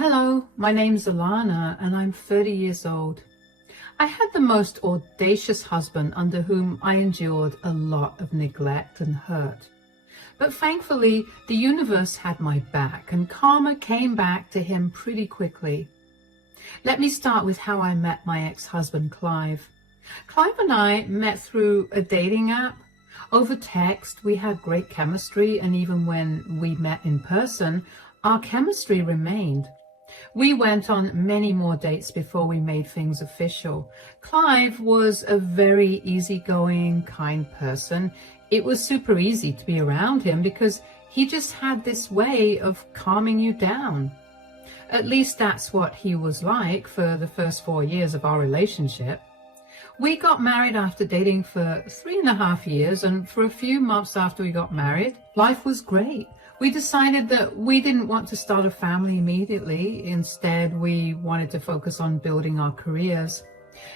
Hello, my name's Alana and I'm 30 years old. I had the most audacious husband under whom I endured a lot of neglect and hurt. But thankfully, the universe had my back and karma came back to him pretty quickly. Let me start with how I met my ex-husband, Clive. Clive and I met through a dating app. Over text, we had great chemistry, and even when we met in person, our chemistry remained. We went on many more dates before we made things official. Clive was a very easygoing, kind person. It was super easy to be around him because he just had this way of calming you down. At least that's what he was like for the first 4 years of our relationship. We got married after dating for 3.5 years, and for a few months after we got married, life was great. We decided that we didn't want to start a family immediately. Instead, we wanted to focus on building our careers.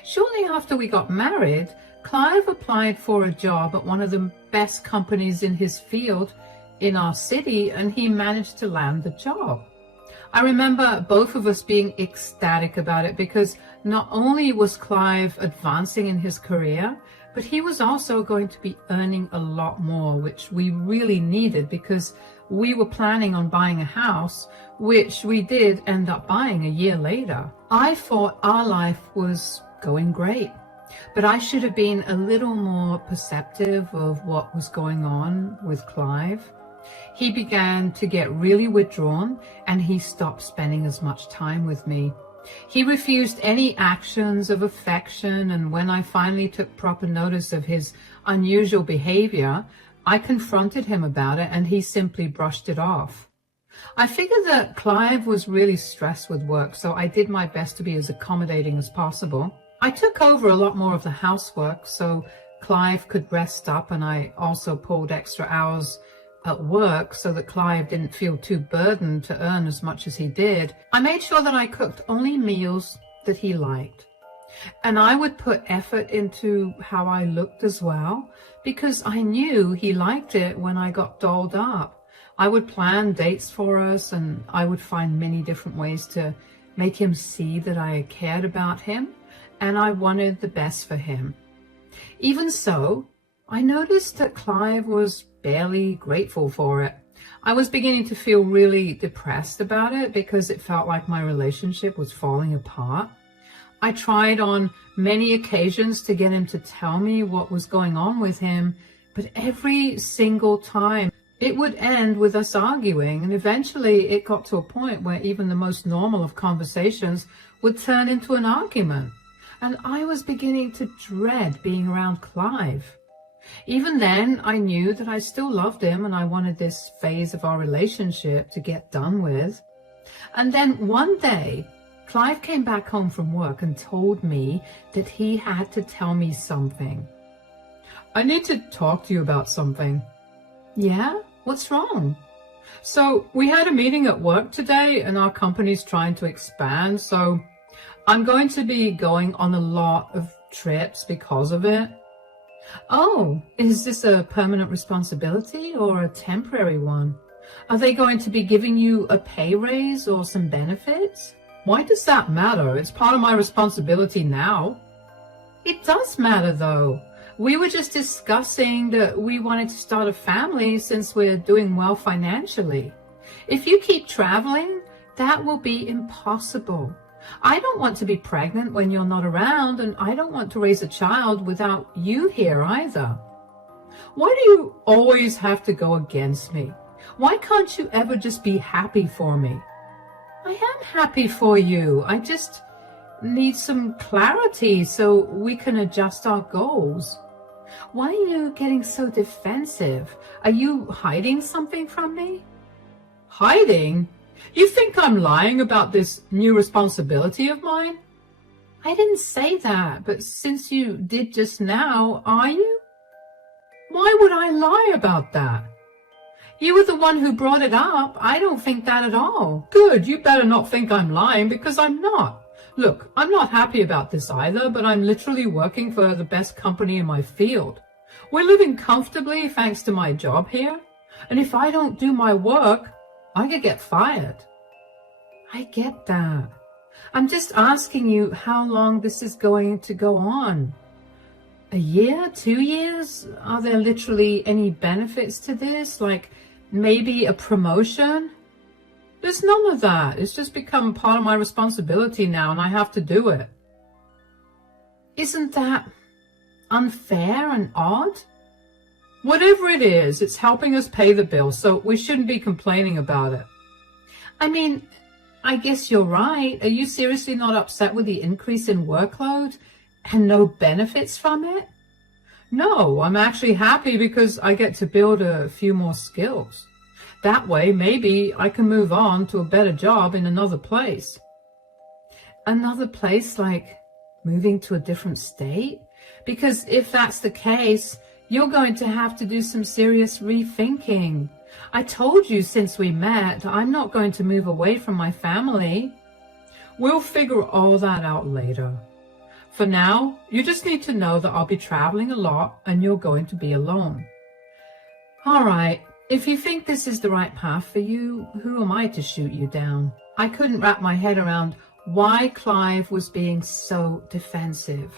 Shortly after we got married, Clive applied for a job at one of the best companies in his field in our city, and he managed to land the job. I remember both of us being ecstatic about it because not only was Clive advancing in his career, but he was also going to be earning a lot more, which we really needed because we were planning on buying a house, which we did end up buying a year later. I thought our life was going great, but I should have been a little more perceptive of what was going on with Clive. He began to get really withdrawn and he stopped spending as much time with me. He refused any actions of affection, and when I finally took proper notice of his unusual behavior, I confronted him about it and he simply brushed it off. I figured that Clive was really stressed with work, so I did my best to be as accommodating as possible. I took over a lot more of the housework so Clive could rest up, and I also pulled extra hours at work so that Clive didn't feel too burdened to earn as much as he did. I made sure that I cooked only meals that he liked. And I would put effort into how I looked as well, because I knew he liked it when I got dolled up. I would plan dates for us, and I would find many different ways to make him see that I cared about him and I wanted the best for him. Even so, I noticed that Clive was barely grateful for it. I was beginning to feel really depressed about it because it felt like my relationship was falling apart. I tried on many occasions to get him to tell me what was going on with him, but every single time it would end with us arguing, and eventually it got to a point where even the most normal of conversations would turn into an argument. And I was beginning to dread being around Clive. Even then, I knew that I still loved him and I wanted this phase of our relationship to get done with. And then one day, Clive came back home from work and told me that he had to tell me something. I need to talk to you about something. Yeah? What's wrong? So we had a meeting at work today and our company's trying to expand, so I'm going to be going on a lot of trips because of it. Oh, is this a permanent responsibility or a temporary one? Are they going to be giving you a pay raise or some benefits? Why does that matter? It's part of my responsibility now. It does matter though. We were just discussing that we wanted to start a family since we're doing well financially. If you keep traveling, that will be impossible. I don't want to be pregnant when you're not around, and I don't want to raise a child without you here either. Why do you always have to go against me? Why can't you ever just be happy for me? I am happy for you. I just need some clarity so we can adjust our goals. Why are you getting so defensive? Are you hiding something from me? Hiding? You think I'm lying about this new responsibility of mine? I didn't say that, but since you did just now, are you? Why would I lie about that? You were the one who brought it up. I don't think that at all. Good, you better not think I'm lying because I'm not. Look, I'm not happy about this either, but I'm literally working for the best company in my field. We're living comfortably thanks to my job here, and if I don't do my work, I could get fired. I get that. I'm just asking you how long this is going to go on. A year? 2 years? Are there literally any benefits to this? Like maybe a promotion? There's none of that. It's just become part of my responsibility now and I have to do it. Isn't that unfair and odd? Whatever it is, it's helping us pay the bill, so we shouldn't be complaining about it. I mean, I guess you're right. Are you seriously not upset with the increase in workload and no benefits from it? No, I'm actually happy because I get to build a few more skills. That way, maybe I can move on to a better job in another place. Another place, like moving to a different state? Because if that's the case, you're going to have to do some serious rethinking. I told you since we met, I'm not going to move away from my family. We'll figure all that out later. For now, you just need to know that I'll be traveling a lot and you're going to be alone. All right, if you think this is the right path for you, who am I to shoot you down? I couldn't wrap my head around why Clive was being so defensive.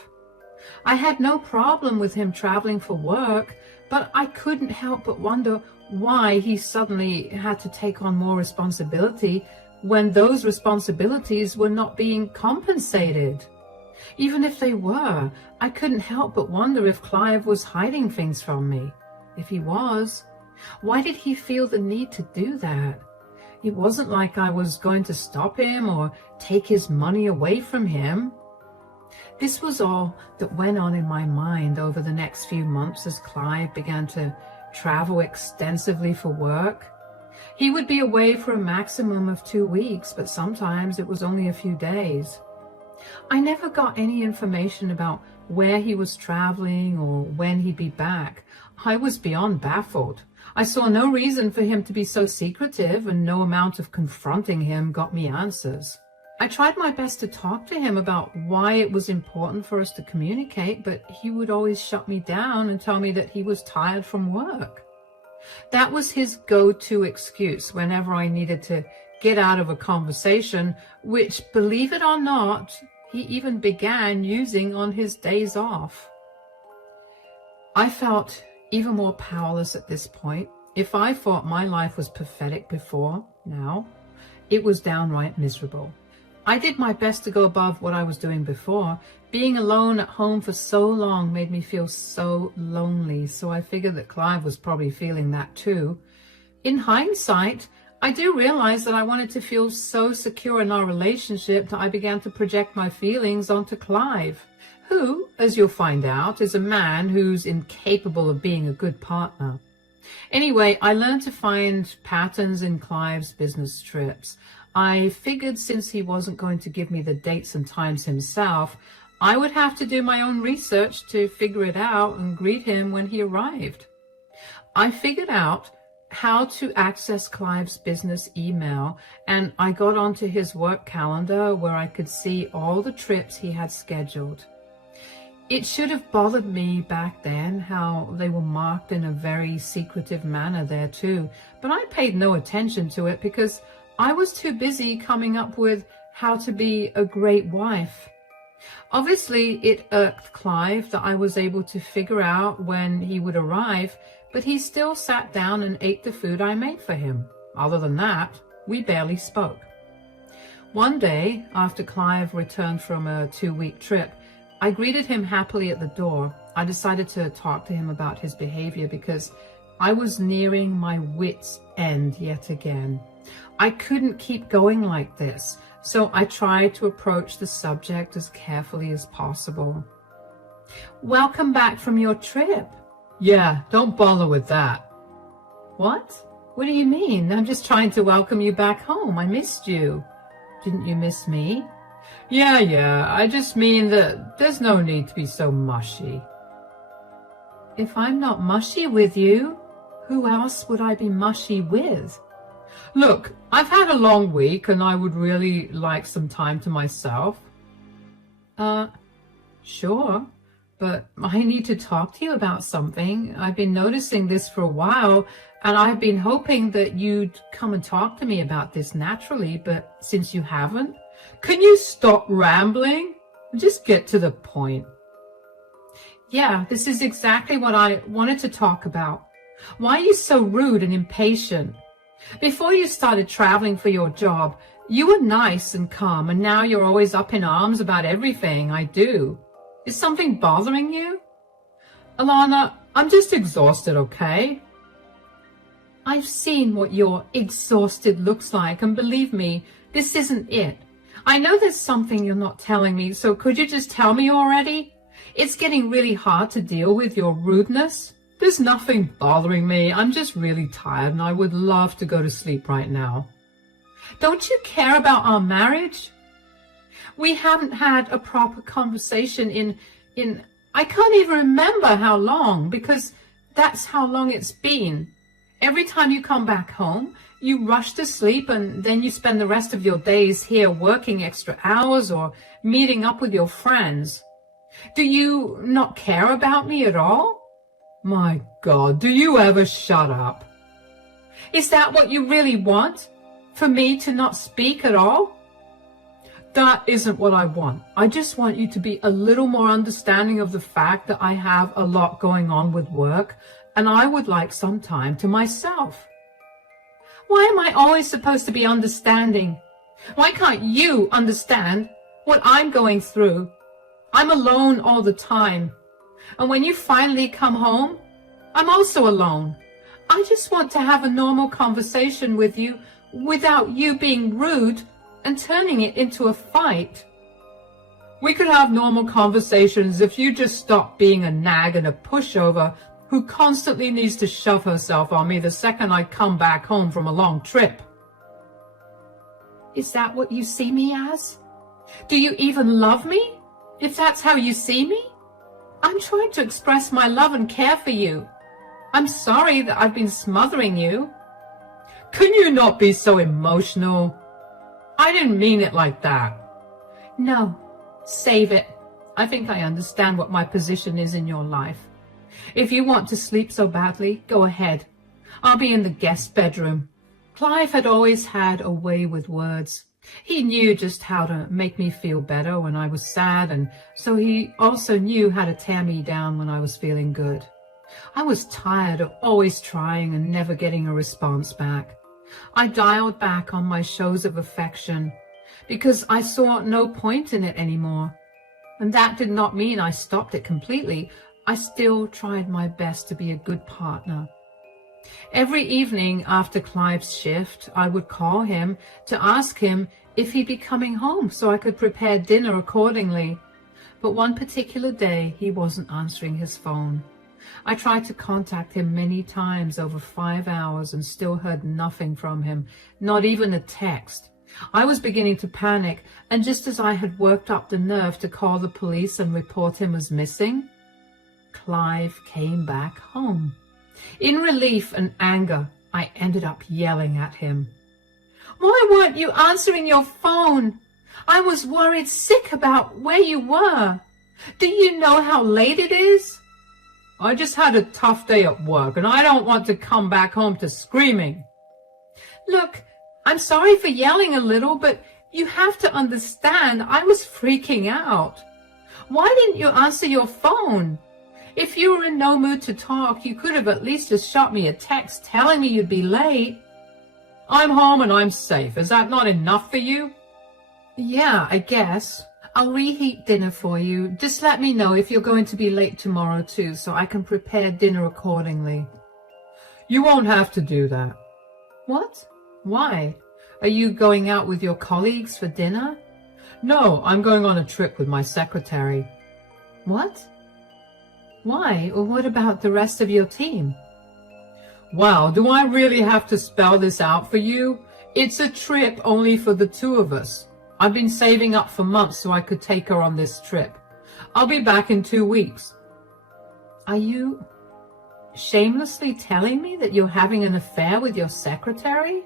I had no problem with him traveling for work, but I couldn't help but wonder why he suddenly had to take on more responsibility when those responsibilities were not being compensated. Even if they were, I couldn't help but wonder if Clive was hiding things from me. If he was, why did he feel the need to do that? It wasn't like I was going to stop him or take his money away from him. This was all that went on in my mind over the next few months as Clive began to travel extensively for work. He would be away for a maximum of 2 weeks, but sometimes it was only a few days. I never got any information about where he was traveling or when he'd be back. I was beyond baffled. I saw no reason for him to be so secretive, and no amount of confronting him got me answers. I tried my best to talk to him about why it was important for us to communicate, but he would always shut me down and tell me that he was tired from work. That was his go-to excuse whenever I needed to get out of a conversation, which, believe it or not, he even began using on his days off. I felt even more powerless at this point. If I thought my life was pathetic before, now, it was downright miserable. I did my best to go above what I was doing before. Being alone at home for so long made me feel so lonely, so I figured that Clive was probably feeling that too. In hindsight, I do realize that I wanted to feel so secure in our relationship that I began to project my feelings onto Clive, who, as you'll find out, is a man who's incapable of being a good partner. Anyway, I learned to find patterns in Clive's business trips. I figured since he wasn't going to give me the dates and times himself, I would have to do my own research to figure it out and greet him when he arrived. I figured out how to access Clive's business email, and I got onto his work calendar where I could see all the trips he had scheduled. It should have bothered me back then how they were marked in a very secretive manner there too, but I paid no attention to it because I was too busy coming up with how to be a great wife. Obviously, it irked Clive that I was able to figure out when he would arrive, but he still sat down and ate the food I made for him. Other than that, we barely spoke. One day, after Clive returned from a 2-week trip, I greeted him happily at the door. I decided to talk to him about his behavior because I was nearing my wit's end yet again. I couldn't keep going like this, so I tried to approach the subject as carefully as possible. Welcome back from your trip. Yeah, don't bother with that. What? What do you mean? I'm just trying to welcome you back home. I missed you. Didn't you miss me? Yeah, I just mean that there's no need to be so mushy. If I'm not mushy with you, who else would I be mushy with? Look, I've had a long week and I would really like some time to myself. Sure. but I need to talk to you about something. I've been noticing this for a while, and I've been hoping that you'd come and talk to me about this naturally, but since you haven't, can you stop rambling? Just get to the point. Yeah, this is exactly what I wanted to talk about. Why are you so rude and impatient? Before you started traveling for your job, you were nice and calm, and now you're always up in arms about everything I do. Is something bothering you? Alana, I'm just exhausted, okay? I've seen what your exhausted looks like, and believe me, this isn't it. I know there's something you're not telling me, so could you just tell me already? It's getting really hard to deal with your rudeness. There's nothing bothering me. I'm just really tired, and I would love to go to sleep right now. Don't you care about our marriage? We haven't had a proper conversation in I can't even remember how long, because that's how long it's been. Every time you come back home, you rush to sleep, and then you spend the rest of your days here working extra hours or meeting up with your friends. Do you not care about me at all? My God, do you ever shut up? Is that what you really want? For me to not speak at all? That isn't what I want. I just want you to be a little more understanding of the fact that I have a lot going on with work, and I would like some time to myself. Why am I always supposed to be understanding? Why can't you understand what I'm going through? I'm alone all the time. And when you finally come home, I'm also alone. I just want to have a normal conversation with you without you being rude and turning it into a fight. We could have normal conversations if you just stop being a nag and a pushover who constantly needs to shove herself on me the second I come back home from a long trip. Is that what you see me as? Do you even love me, if that's how you see me? I'm trying to express my love and care for you. I'm sorry that I've been smothering you. Can you not be so emotional? I didn't mean it like that. No, save it. I think I understand what my position is in your life. If you want to sleep so badly, go ahead. I'll be in the guest bedroom. Clive had always had a way with words. He knew just how to make me feel better when I was sad, and so he also knew how to tear me down when I was feeling good. I was tired of always trying and never getting a response back. I dialed back on my shows of affection because I saw no point in it anymore. And that did not mean I stopped it completely. I still tried my best to be a good partner. Every evening after Clive's shift, I would call him to ask him if he'd be coming home so I could prepare dinner accordingly. But one particular day, he wasn't answering his phone. I tried to contact him many times over 5 hours and still heard nothing from him, not even a text. I was beginning to panic, and just as I had worked up the nerve to call the police and report him as missing, Clive came back home. In relief and anger, I ended up yelling at him. Why weren't you answering your phone? I was worried sick about where you were. Do you know how late it is? I just had a tough day at work, and I don't want to come back home to screaming. Look, I'm sorry for yelling a little, but you have to understand I was freaking out. Why didn't you answer your phone? If you were in no mood to talk, you could have at least just shot me a text telling me you'd be late. I'm home and I'm safe. Is that not enough for you? Yeah, I guess. I'll reheat dinner for you. Just let me know if you're going to be late tomorrow too, so I can prepare dinner accordingly. You won't have to do that. What? Why? Are you going out with your colleagues for dinner? No, I'm going on a trip with my secretary. What? Why? Or what about the rest of your team? Wow, do I really have to spell this out for you? It's a trip only for the two of us. I've been saving up for months so I could take her on this trip. I'll be back in 2 weeks. Are you shamelessly telling me that you're having an affair with your secretary?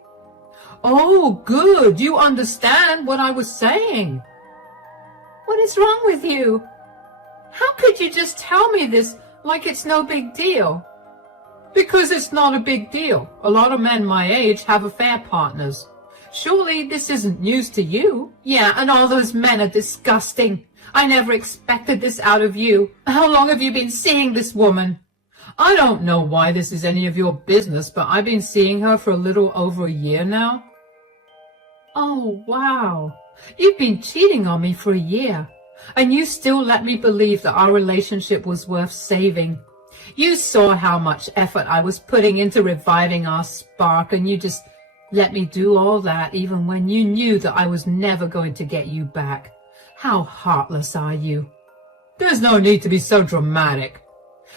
Oh, good. You understand what I was saying. What is wrong with you? How could you just tell me this like it's no big deal? Because it's not a big deal. A lot of men my age have affair partners. Surely this isn't news to you? Yeah, and all those men are disgusting. I never expected this out of you. How long have you been seeing this woman? I don't know why this is any of your business, but I've been seeing her for a little over a year now. Oh, wow. You've been cheating on me for a year, and you still let me believe that our relationship was worth saving. You saw how much effort I was putting into reviving our spark, and you just let me do all that even when you knew that I was never going to get you back. How heartless are you? There's no need to be so dramatic.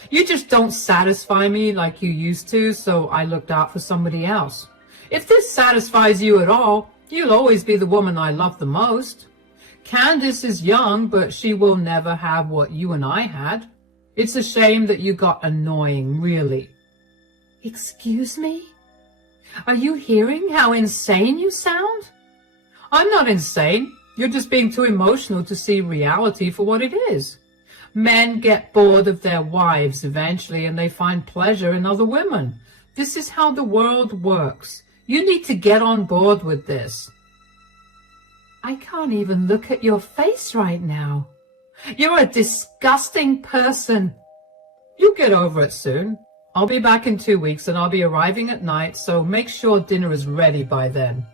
You just don't satisfy me like you used to, so I looked out for somebody else. If this satisfies you at all, you'll always be the woman I love the most. Candace is young, but she will never have what you and I had. It's a shame that you got annoying, really. Excuse me? Are you hearing how insane you sound? I'm not insane. You're just being too emotional to see reality for what it is. Men get bored of their wives eventually, and they find pleasure in other women. This is how the world works. You need to get on board with this. I can't even look at your face right now. You're a disgusting person. You'll get over it soon. I'll be back in 2 weeks, and I'll be arriving at night, so make sure dinner is ready by then.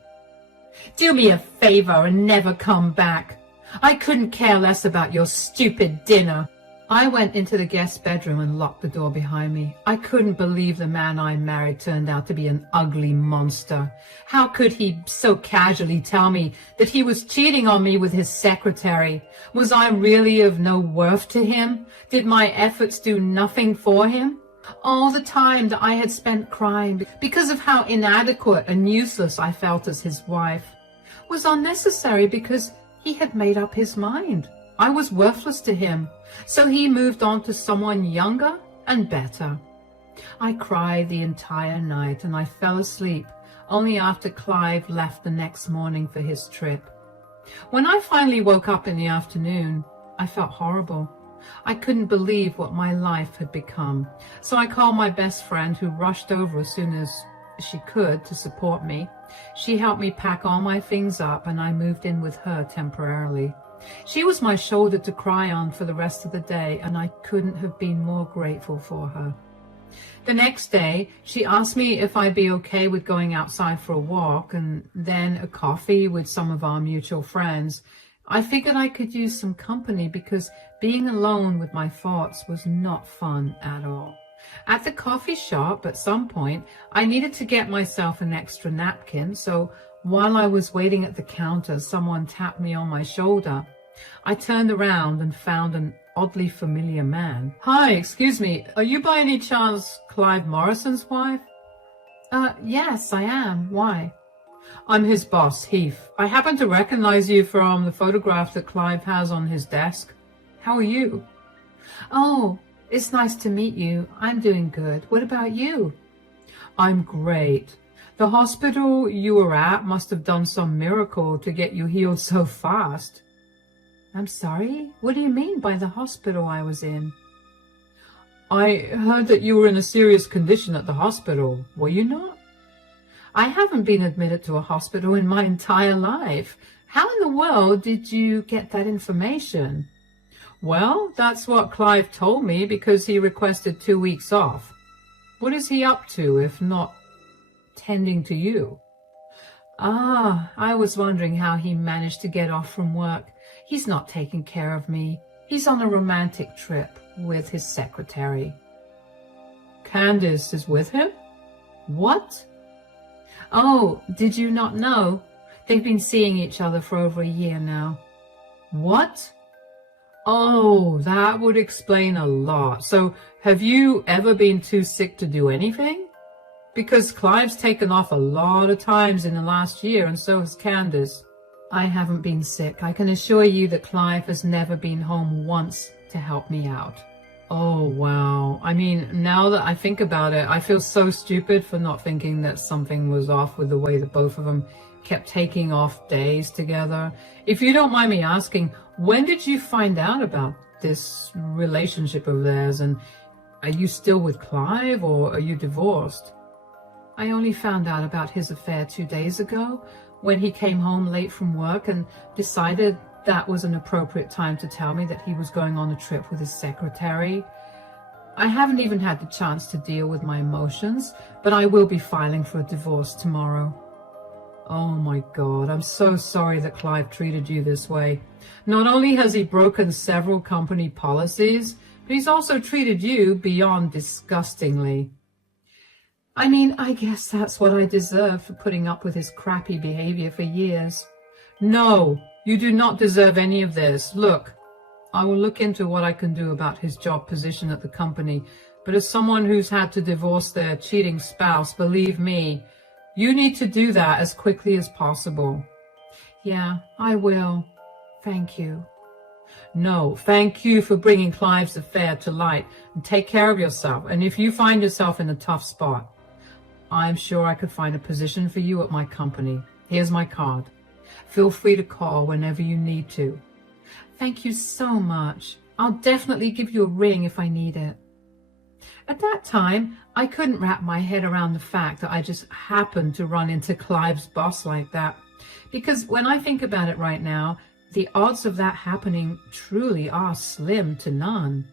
Do me a favor and never come back. I couldn't care less about your stupid dinner. I went into the guest bedroom and locked the door behind me. I couldn't believe the man I married turned out to be an ugly monster. How could he so casually tell me that he was cheating on me with his secretary? Was I really of no worth to him? Did my efforts do nothing for him? All the time that I had spent crying because of how inadequate and useless I felt as his wife was unnecessary because he had made up his mind. I was worthless to him, so he moved on to someone younger and better. I cried the entire night and I fell asleep only after Clive left the next morning for his trip. When I finally woke up in the afternoon, I felt horrible. I couldn't believe what my life had become, so I called my best friend, who rushed over as soon as she could to support me. She helped me pack all my things up, and I moved in with her temporarily. She was my shoulder to cry on for the rest of the day, and I couldn't have been more grateful for her. The next day, she asked me if I'd be okay with going outside for a walk and then a coffee with some of our mutual friends. I figured I could use some company because being alone with my thoughts was not fun at all. At the coffee shop, at some point, I needed to get myself an extra napkin, so while I was waiting at the counter, someone tapped me on my shoulder. I turned around and found an oddly familiar man. Hi, excuse me, are you by any chance Clive Morrison's wife? Yes, I am. Why? I'm his boss, Heath. I happen to recognize you from the photograph that Clive has on his desk. How are you? Oh, it's nice to meet you. I'm doing good. What about you? I'm great. The hospital you were at must have done some miracle to get you healed so fast. I'm sorry? What do you mean by the hospital I was in? I heard that you were in a serious condition at the hospital. Were you not? I haven't been admitted to a hospital in my entire life. How in the world did you get that information? Well, that's what Clive told me because he requested 2 weeks off. What is he up to if not tending to you? Ah, I was wondering how he managed to get off from work. He's not taking care of me. He's on a romantic trip with his secretary. Candace is with him? What? Oh, did you not know? They've been seeing each other for over a year now. What? Oh, that would explain a lot. So, have you ever been too sick to do anything? Because Clive's taken off a lot of times in the last year, and so has Candace. I haven't been sick. I can assure you that Clive has never been home once to help me out. Oh, wow. I mean, now that I think about it, I feel so stupid for not thinking that something was off with the way that both of them kept taking off days together. If you don't mind me asking, when did you find out about this relationship of theirs, and are you still with Clive, or are you divorced? I only found out about his affair 2 days ago, when he came home late from work and decided that was an appropriate time to tell me that he was going on a trip with his secretary. I haven't even had the chance to deal with my emotions, but I will be filing for a divorce tomorrow. Oh my God, I'm so sorry that Clive treated you this way. Not only has he broken several company policies, but he's also treated you beyond disgustingly. I mean, I guess that's what I deserve for putting up with his crappy behavior for years. No, you do not deserve any of this. Look, I will look into what I can do about his job position at the company, but as someone who's had to divorce their cheating spouse, believe me, you need to do that as quickly as possible. Yeah, I will. Thank you. No, thank you for bringing Clive's affair to light, and take care of yourself. And if you find yourself in a tough spot, I'm sure I could find a position for you at my company. Here's my card. Feel free to call whenever you need to. Thank you so much. I'll definitely give you a ring if I need it. At that time, I couldn't wrap my head around the fact that I just happened to run into Clive's boss like that. Because when I think about it right now, the odds of that happening truly are slim to none.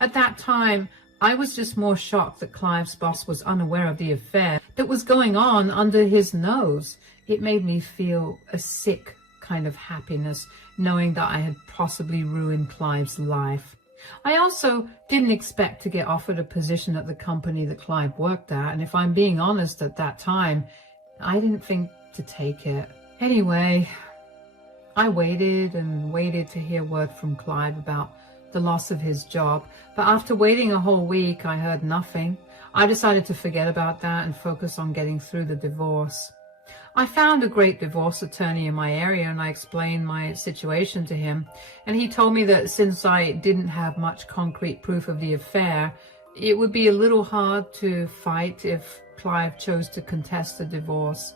At that time, I was just more shocked that Clive's boss was unaware of the affair that was going on under his nose. It made me feel a sick kind of happiness, knowing that I had possibly ruined Clive's life. I also didn't expect to get offered a position at the company that Clive worked at, and if I'm being honest, at that time, I didn't think to take it. Anyway, I waited and waited to hear word from Clive about the loss of his job, but after waiting a whole week, I heard nothing. I decided to forget about that and focus on getting through the divorce. I found a great divorce attorney in my area, and I explained my situation to him, and he told me that since I didn't have much concrete proof of the affair, it would be a little hard to fight if Clive chose to contest the divorce.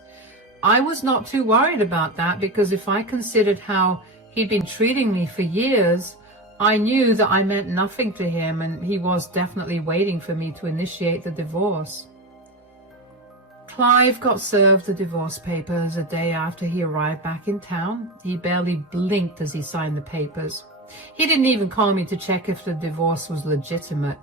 I was not too worried about that, because if I considered how he'd been treating me for years, I knew that I meant nothing to him, and he was definitely waiting for me to initiate the divorce. Clive got served the divorce papers a day after he arrived back in town. He barely blinked as he signed the papers. He didn't even call me to check if the divorce was legitimate.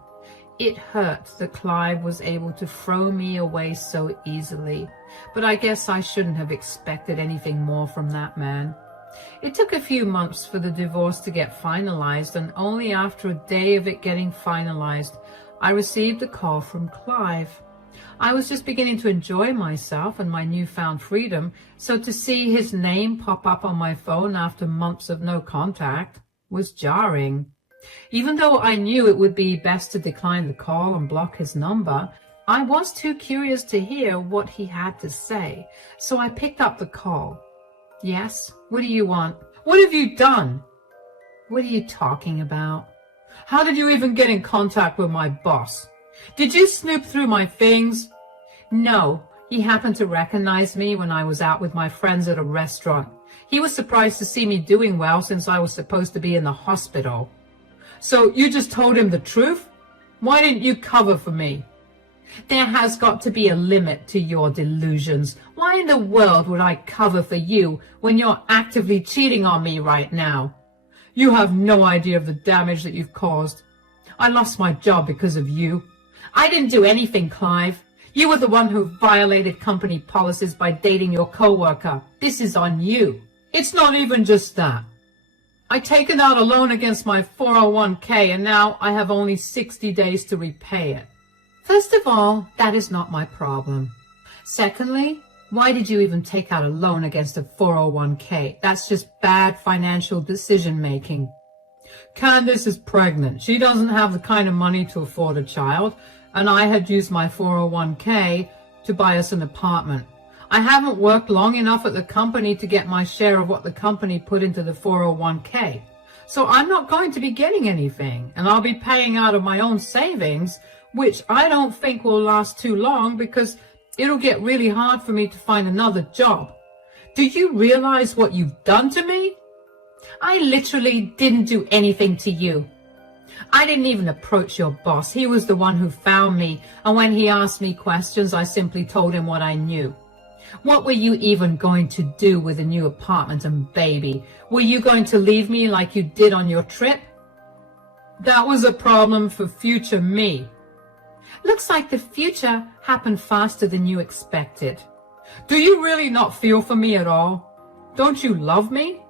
It hurt that Clive was able to throw me away so easily, but I guess I shouldn't have expected anything more from that man. It took a few months for the divorce to get finalized, and only after a day of it getting finalized, I received a call from Clive. I was just beginning to enjoy myself and my newfound freedom, so to see his name pop up on my phone after months of no contact was jarring. Even though I knew it would be best to decline the call and block his number, I was too curious to hear what he had to say, so I picked up the call. Yes, what do you want? What have you done? What are you talking about? How did you even get in contact with my boss? Did you snoop through my things? No, he happened to recognize me when I was out with my friends at a restaurant. He was surprised to see me doing well since I was supposed to be in the hospital. So you just told him the truth? Why didn't you cover for me? There has got to be a limit to your delusions. Why in the world would I cover for you when you're actively cheating on me right now? You have no idea of the damage that you've caused. I lost my job because of you. I didn't do anything, Clive. You were the one who violated company policies by dating your coworker. This is on you. It's not even just that. I've taken out a loan against my 401k, and now I have only 60 days to repay it. First of all, that is not my problem. Secondly, why did you even take out a loan against a 401k? That's just bad financial decision making. Candace is pregnant. She doesn't have the kind of money to afford a child, and I had used my 401k to buy us an apartment. I haven't worked long enough at the company to get my share of what the company put into the 401k. So I'm not going to be getting anything, and I'll be paying out of my own savings, which I don't think will last too long because it'll get really hard for me to find another job. Do you realize what you've done to me? I literally didn't do anything to you. I didn't even approach your boss. He was the one who found me, and when he asked me questions, I simply told him what I knew. What were you even going to do with a new apartment and baby? Were you going to leave me like you did on your trip? That was a problem for future me. Looks like the future happened faster than you expected. Do you really not feel for me at all? Don't you love me?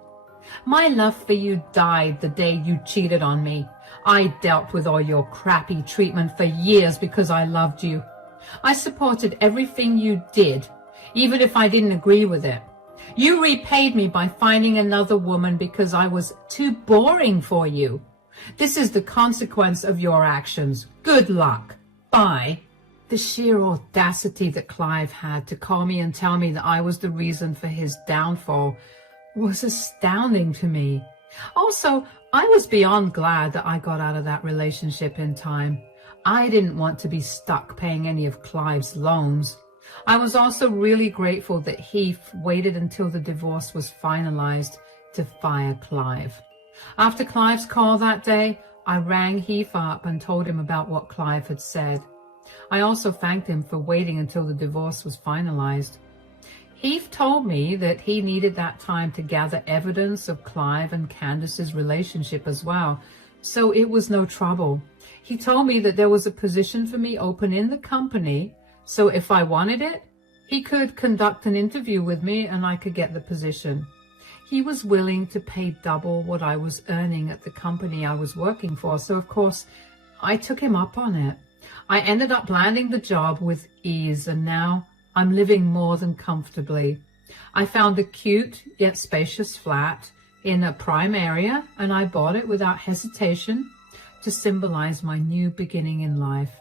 My love for you died the day you cheated on me. I dealt with all your crappy treatment for years because I loved you. I supported everything you did, even if I didn't agree with it. You repaid me by finding another woman because I was too boring for you. This is the consequence of your actions. Good luck. Bye. The sheer audacity that Clive had to call me and tell me that I was the reason for his downfall was astounding to me. Also, I was beyond glad that I got out of that relationship in time. I didn't want to be stuck paying any of Clive's loans. I was also really grateful that Heath waited until the divorce was finalized to fire Clive. After Clive's call that day, I rang Heath up and told him about what Clive had said. I also thanked him for waiting until the divorce was finalized. Heath told me that he needed that time to gather evidence of Clive and Candace's relationship as well, so it was no trouble. He told me that there was a position for me open in the company, so if I wanted it, he could conduct an interview with me and I could get the position. He was willing to pay double what I was earning at the company I was working for, so of course I took him up on it. I ended up landing the job with ease, and now I'm living more than comfortably. I found a cute yet spacious flat in a prime area, and I bought it without hesitation to symbolize my new beginning in life.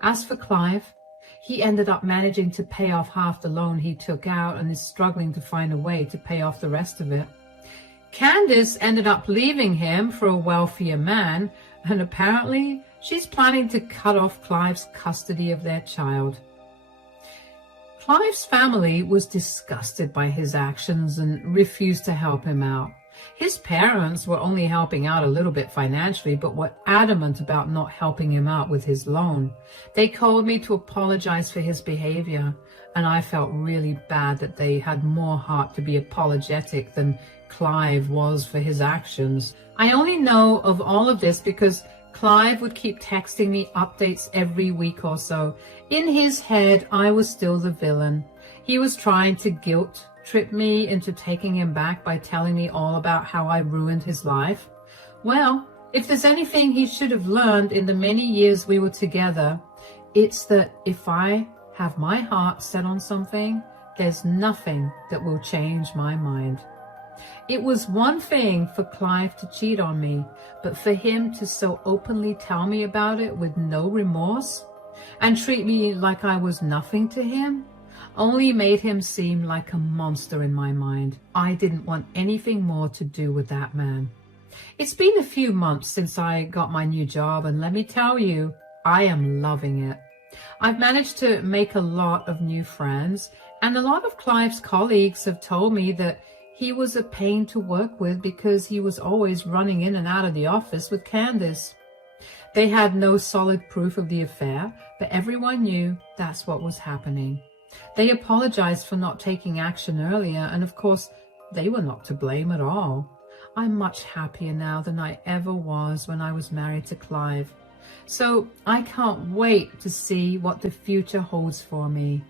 As for Clive, he ended up managing to pay off half the loan he took out and is struggling to find a way to pay off the rest of it. Candace ended up leaving him for a wealthier man, and apparently she's planning to cut off Clive's custody of their child. Clive's family was disgusted by his actions and refused to help him out. His parents were only helping out a little bit financially, but were adamant about not helping him out with his loan. They called me to apologize for his behavior, and I felt really bad that they had more heart to be apologetic than Clive was for his actions. I only know of all of this because Clive would keep texting me updates every week or so. In his head, I was still the villain. He was trying to guilt trip me into taking him back by telling me all about how I ruined his life. Well, if there's anything he should have learned in the many years we were together, it's that if I have my heart set on something, there's nothing that will change my mind. It was one thing for Clive to cheat on me, but for him to so openly tell me about it with no remorse and treat me like I was nothing to him only made him seem like a monster in my mind. I didn't want anything more to do with that man. It's been a few months since I got my new job, and let me tell you, I am loving it. I've managed to make a lot of new friends, and a lot of Clive's colleagues have told me that he was a pain to work with because he was always running in and out of the office with Candace. They had no solid proof of the affair, but everyone knew that's what was happening. They apologized for not taking action earlier, and of course, they were not to blame at all. I'm much happier now than I ever was when I was married to Clive. So I can't wait to see what the future holds for me.